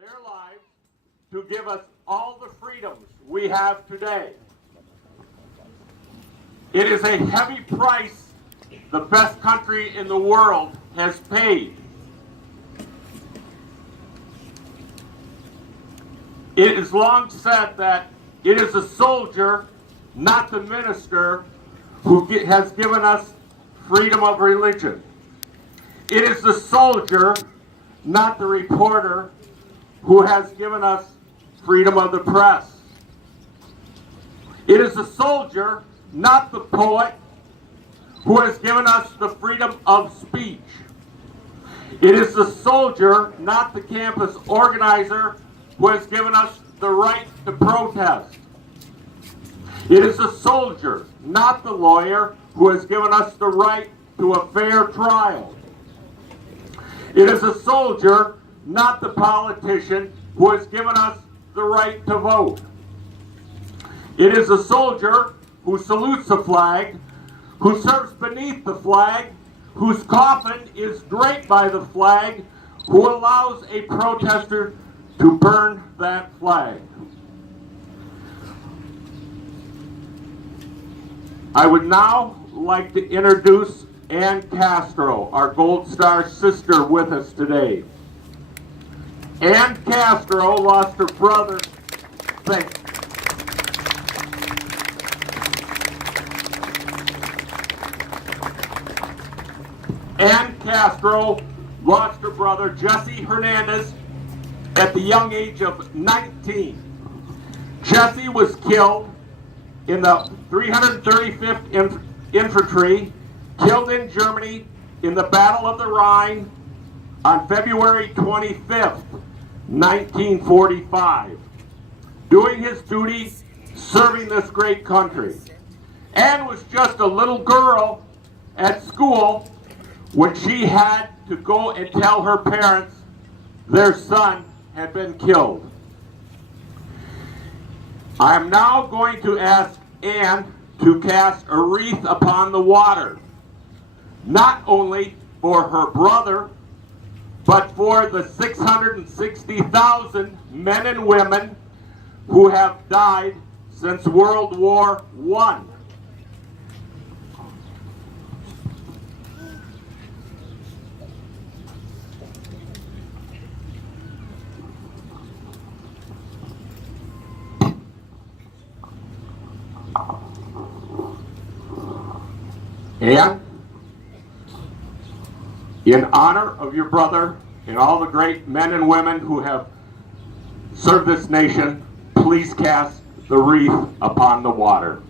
their lives to give us all the freedoms we have today. It is a heavy price the best country in the world has paid. It is long said that it is the soldier, not the minister, who has given us freedom of religion. It is the soldier, not the reporter, who has given us freedom of the press. It is the soldier, not the poet, who has given us the freedom of speech. It is the soldier, not the campus organizer, who has given us the right to protest. It is the soldier, not the lawyer, who has given us the right to a fair trial. It is the soldier, not the politician, who has given us the right to vote. It is the soldier who salutes the flag, who serves beneath the flag, whose coffin is draped by the flag, who allows a protester to burn that flag. I would now like to introduce Ann Castro, our Gold Star sister with us today. Ann Castro lost her brother. Ann Castro lost her brother, Jesse Hernandez, at the young age of 19. Jesse was killed in the 335th Infantry, killed in Germany in the Battle of the Rhine on February 25th, 1945, doing his duty serving this great country. Ann was just a little girl at school when she had to go and tell her parents their son had been killed. I am now going to ask Ann to cast a wreath upon the water, not only for her brother, but for the 660,000 men and women who have died since World War I. And in honor of your brother and all the great men and women who have served this nation, please cast the wreath upon the water.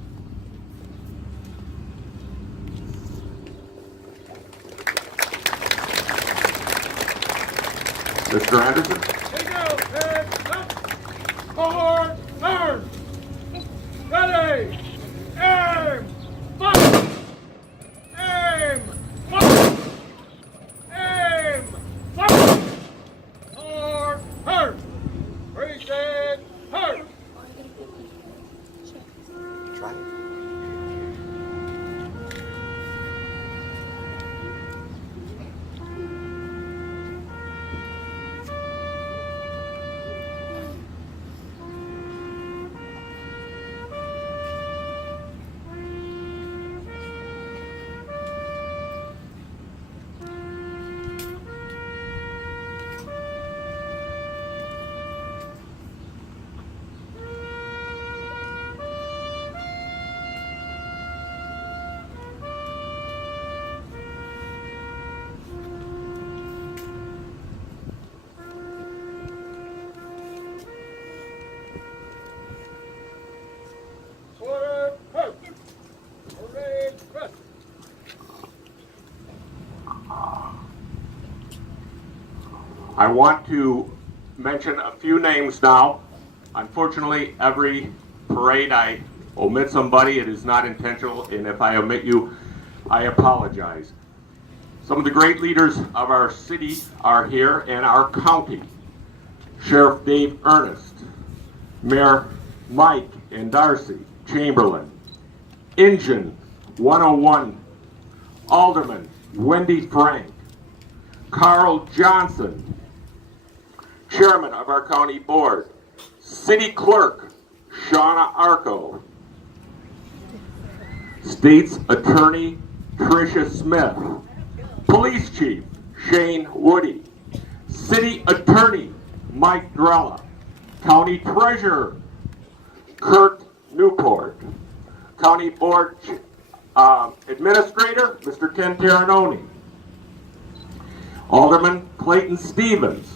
Mr. Anderson? Here you go, head up, forward, turn, ready, aim, fire, aim, fire, aim, fire, forward, turn, reset, turn. Try it. Forward, turn, parade, rest. I want to mention a few names now. Unfortunately, every parade I omit somebody. It is not intentional, and if I omit you, I apologize. Some of the great leaders of our city are here and our county. Sheriff Dave Ernest, Mayor Mike and Darcy Chamberlain, Engine 101, Alderman Wendy Frank, Carl Johnson, Chairman of our county board, City Clerk Shauna Arco, State's Attorney Tricia Smith, Police Chief Shane Woody, City Attorney Mike Drella, County Treasurer Kurt Newport, County Board Administrator Mr. Ken Terranoni, Alderman Clayton Stevens,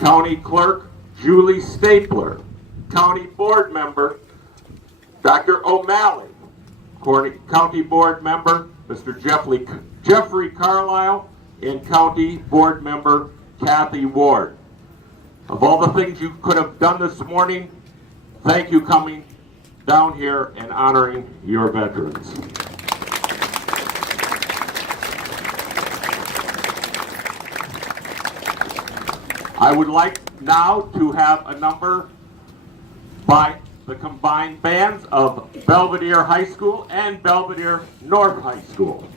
County Clerk Julie Stapler, County Board Member Dr. O'Malley, County Board Member Mr. Jeffrey Carlisle, and County Board Member Kathy Ward. Of all the things you could have done this morning, thank you coming down here and honoring your veterans. I would like now to have a number by the combined bands of Belvidere High School and Belvidere North High School.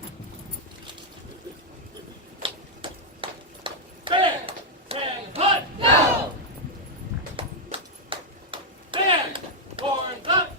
Band, hut, down! Band, horns up!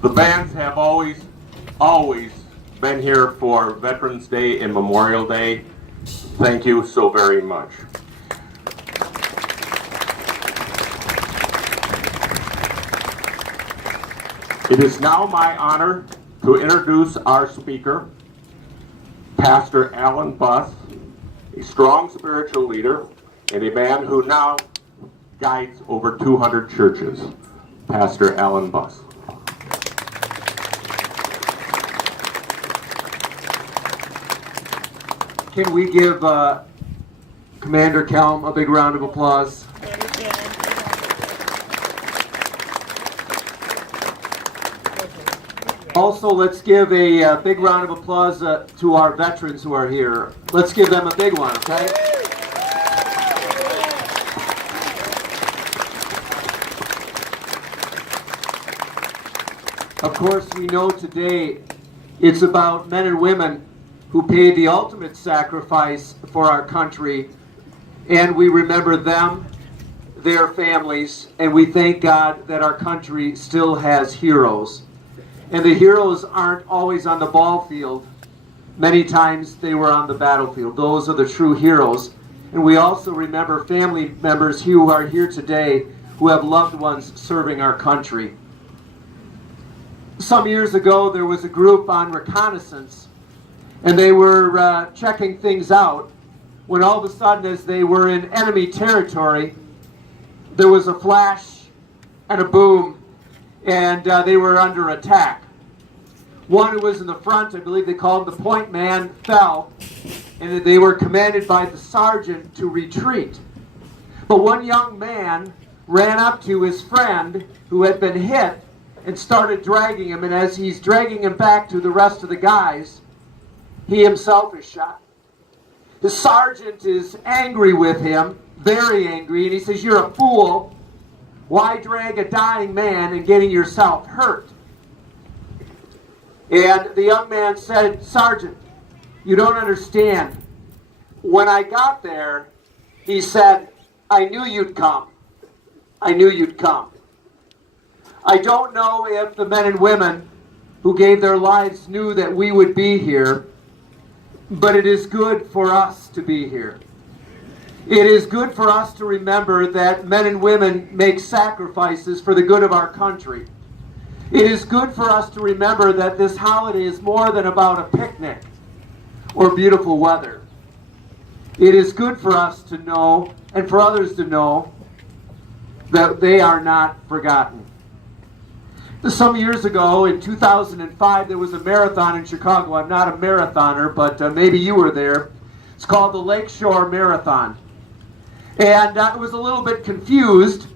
The bands have always been here for Veterans Day and Memorial Day. Thank you so very much. It is now my honor to introduce our speaker, Pastor Alan Buss, a strong spiritual leader, and a man who now guides over 200 churches, Pastor Alan Buss. Can we give Commander Kelm a big round of applause? Also, let's give a big round of applause to our veterans who are here. Let's give them a big one, okay? Of course, we know today it's about men and women who paid the ultimate sacrifice for our country, and we remember them, their families, and we thank God that our country still has heroes. And the heroes aren't always on the ball field. Many times they were on the battlefield. Those are the true heroes. And we also remember family members who are here today who have loved ones serving our country. Some years ago, there was a group on reconnaissance, and they were checking things out, when all of a sudden, as they were in enemy territory, there was a flash and a boom, and they were under attack. One who was in the front, I believe they called him the point man, fell, and they were commanded by the sergeant to retreat. But one young man ran up to his friend who had been hit and started dragging him, and as he's dragging him back to the rest of the guys, he himself is shot. The sergeant is angry with him, very angry, and he says, "You're a fool. Why drag a dying man and getting yourself hurt?" And the young man said, "Sergeant, you don't understand. When I got there," he said, "I knew you'd come. I knew you'd come." I don't know if the men and women who gave their lives knew that we would be here, but it is good for us to be here. It is good for us to remember that men and women make sacrifices for the good of our country. It is good for us to remember that this holiday is more than about a picnic or beautiful weather. It is good for us to know, and for others to know, that they are not forgotten. Some years ago, in 2005, there was a marathon in Chicago. I'm not a marathoner, but maybe you were there. It's called the Lakeshore Marathon. And I was a little bit confused,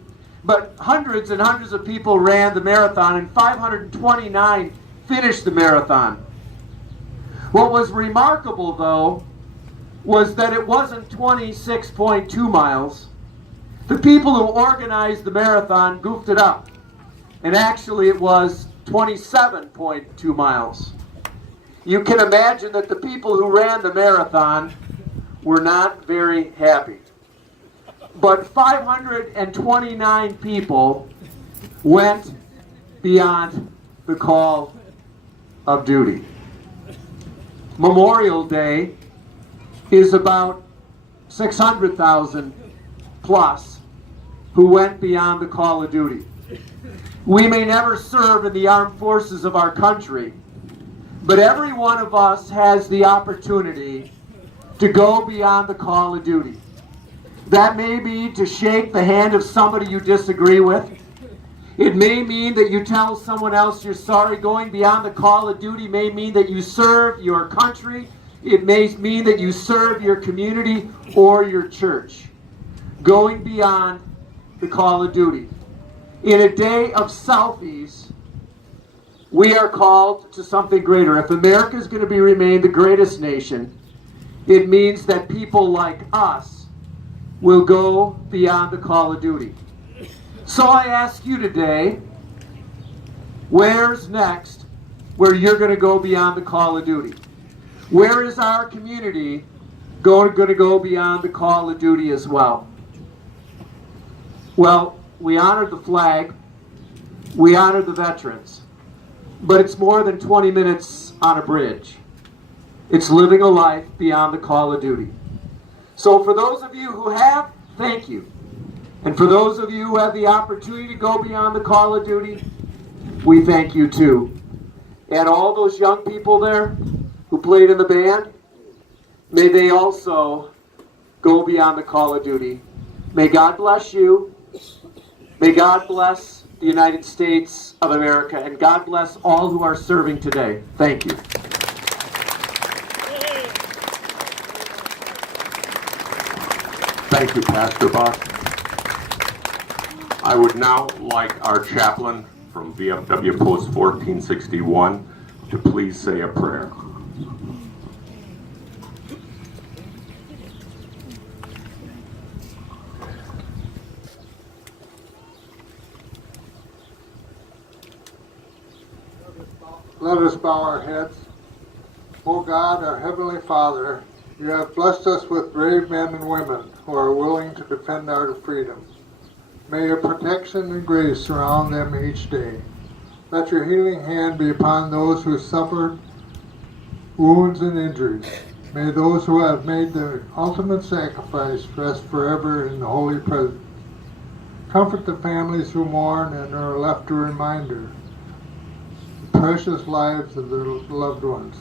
but hundreds and hundreds of people ran the marathon, and 529 finished the marathon. What was remarkable, though, was that it wasn't 26.2 miles. The people who organized the marathon goofed it up. And actually it was 27.2 miles. You can imagine that the people who ran the marathon were not very happy. But 529 people went beyond the call of duty. Memorial Day is about 600,000 plus who went beyond the call of duty. We may never serve in the armed forces of our country, but every one of us has the opportunity to go beyond the call of duty. That may be to shake the hand of somebody you disagree with. It may mean that you tell someone else you're sorry. Going beyond the call of duty may mean that you serve your country. It may mean that you serve your community or your church. Going beyond the call of duty. In a day of selfies, we are called to something greater. If America is going to remain the greatest nation, it means that people like us will go beyond the call of duty. So I ask you today, where's next where you're going to go beyond the call of duty? Where is our community going to go beyond the call of duty as well? Well, we honor the flag, we honor the veterans, but it's more than 20 minutes on a bridge. It's living a life beyond the call of duty. So for those of you who have, thank you. And for those of you who have the opportunity to go beyond the call of duty, we thank you too. And all those young people there who played in the band, may they also go beyond the call of duty. May God bless you. May God bless the United States of America, and God bless all who are serving today. Thank you. Thank you, Pastor Buck. I would now like our chaplain from VFW Post 1461 to please say a prayer. Let us bow our heads. O God, our Heavenly Father, you have blessed us with brave men and women who are willing to defend our freedom. May your protection and grace surround them each day. Let your healing hand be upon those who suffered wounds and injuries. May those who have made the ultimate sacrifice rest forever in the holy presence. Comfort the families who mourn and are left a reminder of the precious lives of their loved ones.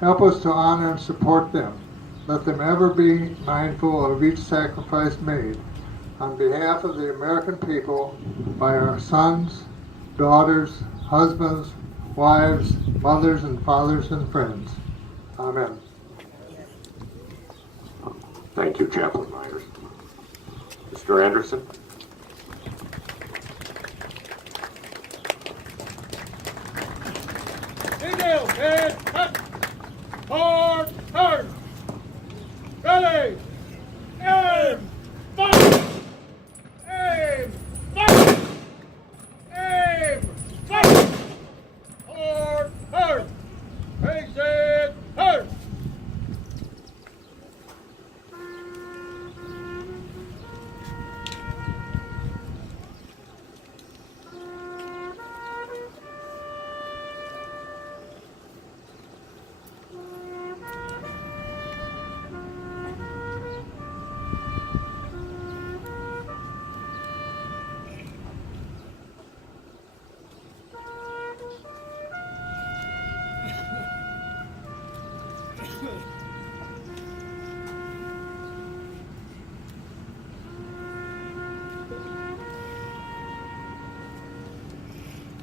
Help us to honor and support them. Let them ever be mindful of each sacrifice made on behalf of the American people by our sons, daughters, husbands, wives, mothers, and fathers and friends. Amen. Thank you, Chaplain Myers. Mr. Anderson? Eagle, head, up. Hard, hard. Ready. Aim. Fire. Aim. Fire. Aim. Fire. Hard, hard. Face it, hard.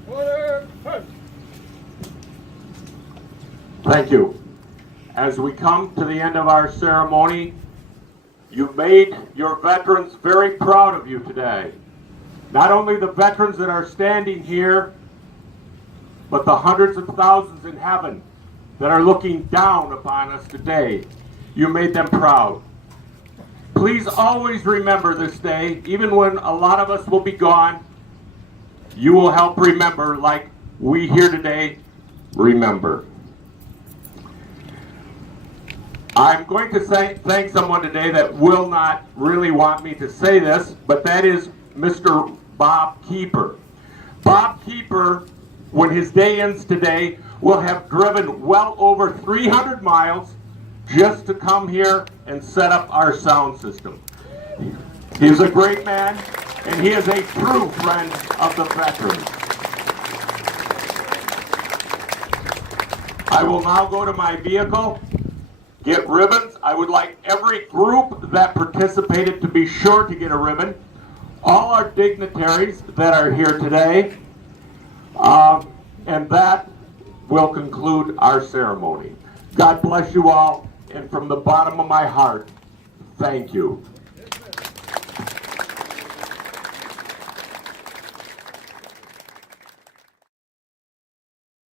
Order, hard. Thank you. As we come to the end of our ceremony, you've made your veterans very proud of you today. Not only the veterans that are standing here, but the hundreds of thousands in heaven that are looking down upon us today. You made them proud. Please always remember this day, even when a lot of us will be gone, you will help remember like we here today remember. I'm going to thank someone today that will not really want me to say this, but that is Mr. Bob Keeper. Bob Keeper, when his day ends today, will have driven well over 300 miles just to come here and set up our sound system. He's a great man, and he is a true friend of the veterans. I will now go to my vehicle, get ribbons. I would like every group that participated to be sure to get a ribbon. All our dignitaries that are here today, and that will conclude our ceremony. God bless you all, and from the bottom of my heart, thank you.